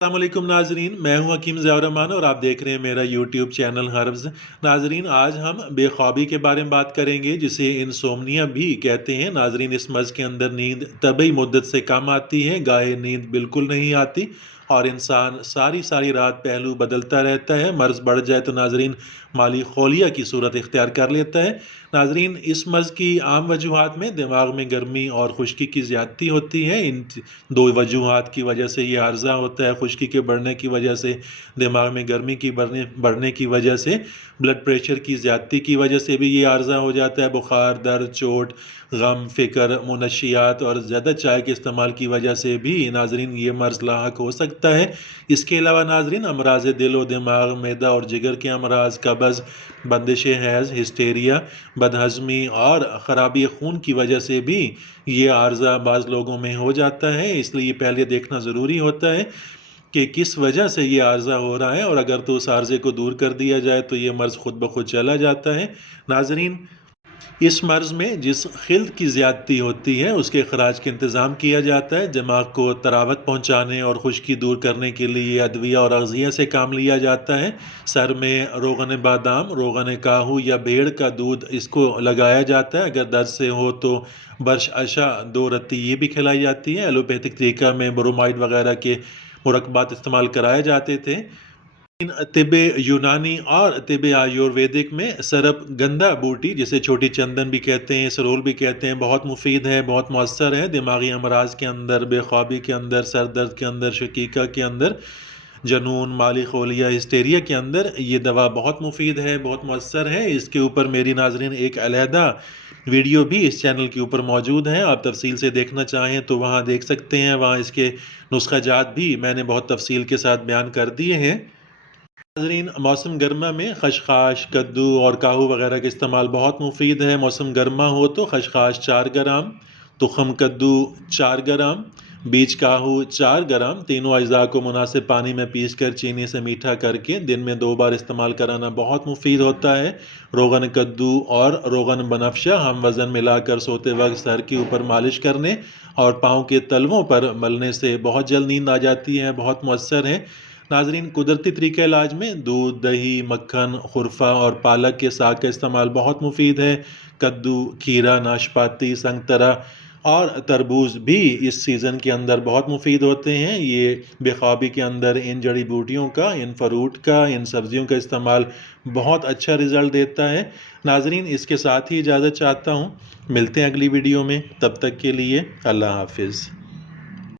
अस्सलामुअलैकुम नाजरीन, मैं हूं हकीम ज़ियाउर रहमान और आप देख रहे हैं मेरा यूट्यूब चैनल हर्ब्स। नाजरीन, आज हम बेख्वाबी के बारे में बात करेंगे जिसे इंसोम्निया भी कहते हैं। नाजरीन, इस मर्ज़ के अंदर नींद तबई मुद्दत से कम आती है, गाहे नींद बिल्कुल नहीं आती और इंसान सारी सारी रात पहलू बदलता रहता है। मर्ज़ बढ़ जाए तो नाजरीन माली खोलिया की सूरत इख्तियार कर लेता है। नाजरीन, इस मर्ज़ की आम वजूहात में दिमाग में गर्मी और खुश्की की ज़्यादती होती है। इन दो वजूहात की वजह से ये आर्ज़ा होता है। खुश्की के बढ़ने की वजह से, दिमाग में गर्मी की बढ़ने की वजह से, ब्लड प्रेशर की ज़्यादती की वजह से भी ये आर्ज़ा हो जाता है। बुखार, दर्द, चोट, गम, फ़िक्र, मुनशियात और ज़्यादा चाय के इस्तेमाल की वजह से भी नाज़रीन ये मर्ज़ लाहक हो सकता है। इसके अलावा नाज़रीन अमराज़ दिल व दिमाग, मैदा और जिगर के अमराज़, कब्ज़, बंदिश हैज़, हिस्टेरिया, बदहज़मी और ख़राबी खून की वजह से भी ये आर्ज़ा बाज़ लोगों में हो जाता है। इसलिए पहले देखना ज़रूरी होता है कि किस वजह से ये आर्ज़ा हो रहा है, और अगर तो उस आर्ज़े को दूर कर दिया जाए तो ये मर्ज़ ख़ुद ब ख़ुद चला जाता है। नाज़रीन, इस मर्ज़ में जिस खिल्त की ज़्यादती होती है उसके खराज का इंतज़ाम किया जाता है। दिमाग को तरावत पहुँचाने और खुश्की दूर करने के लिए अदविया और अग़ज़िया से काम लिया जाता है। सर में रोग़न बादाम, रोग़न काहू या भेड़ का दूध इसको लगाया जाता है। अगर दर्द से हो तो बर्श अशा 2 रत्ती ये भी खिलाई जाती है। एलोपैथिक तरीक़ा में ब्रोमाइड वग़ैरह के मुरक्बात इस्तेमाल कराए जाते थे। इन तिब्ब यूनानी और तिब्ब आयुर्वेदिक में सरपगंधा बूटी, जिसे छोटी चंदन भी कहते हैं, सरोल भी कहते हैं, बहुत मुफीद है, बहुत मौसर है। दिमागी अमराज के अंदर, बेख्वाबी के अंदर, सर दर्द के अंदर, शकीका के अंदर, जनून, माली खोलिया, हिस्टेरिया के अंदर ये दवा बहुत मुफीद है, बहुत मौसर है। इसके ऊपर मेरी नाजरीन एक अलहदा वीडियो भी इस चैनल के ऊपर मौजूद है। आप तफसील से देखना चाहें तो वहाँ देख सकते हैं। वहाँ इसके नुस्खा जात भी मैंने बहुत तफसील के साथ बयान कर दिए हैं। नाज़रीन, मौसम गर्मा में खशखाश, कद्दू और काहू वगैरह का इस्तेमाल बहुत मुफीद है। मौसम गर्मा हो तो खशखाश 4 ग्राम, तुखम कद्दू 4 ग्राम, बीज काहू 4 ग्राम, तीनों अज्जा को मुनासिब पानी में पीस कर चीनी से मीठा करके दिन में 2 बार इस्तेमाल कराना बहुत मुफीद होता है। रोगन कद्दू और रोगन बनफशा हम वज़न मिलाकर सोते वक्त सर के ऊपर मालिश करने और पाँव के तलवों पर मलने से बहुत जल्द नींद आ जाती है, बहुत मौसर है। नाजरीन, कुदरती तरीके इलाज में दूध, दही, मक्खन, खुरफा और पालक के साग का इस्तेमाल बहुत मुफीद है। कद्दू, खीरा, नाशपाती, संगतरा और तरबूज भी इस सीज़न के अंदर बहुत मुफीद होते हैं। ये बेख्वाबी के अंदर इन जड़ी बूटियों का, इन फ्रूट का, इन सब्जियों का इस्तेमाल बहुत अच्छा रिज़ल्ट देता है। नाजरीन, इसके साथ ही इजाज़त चाहता हूँ। मिलते हैं अगली वीडियो में, तब तक के लिए अल्लाह हाफिज़।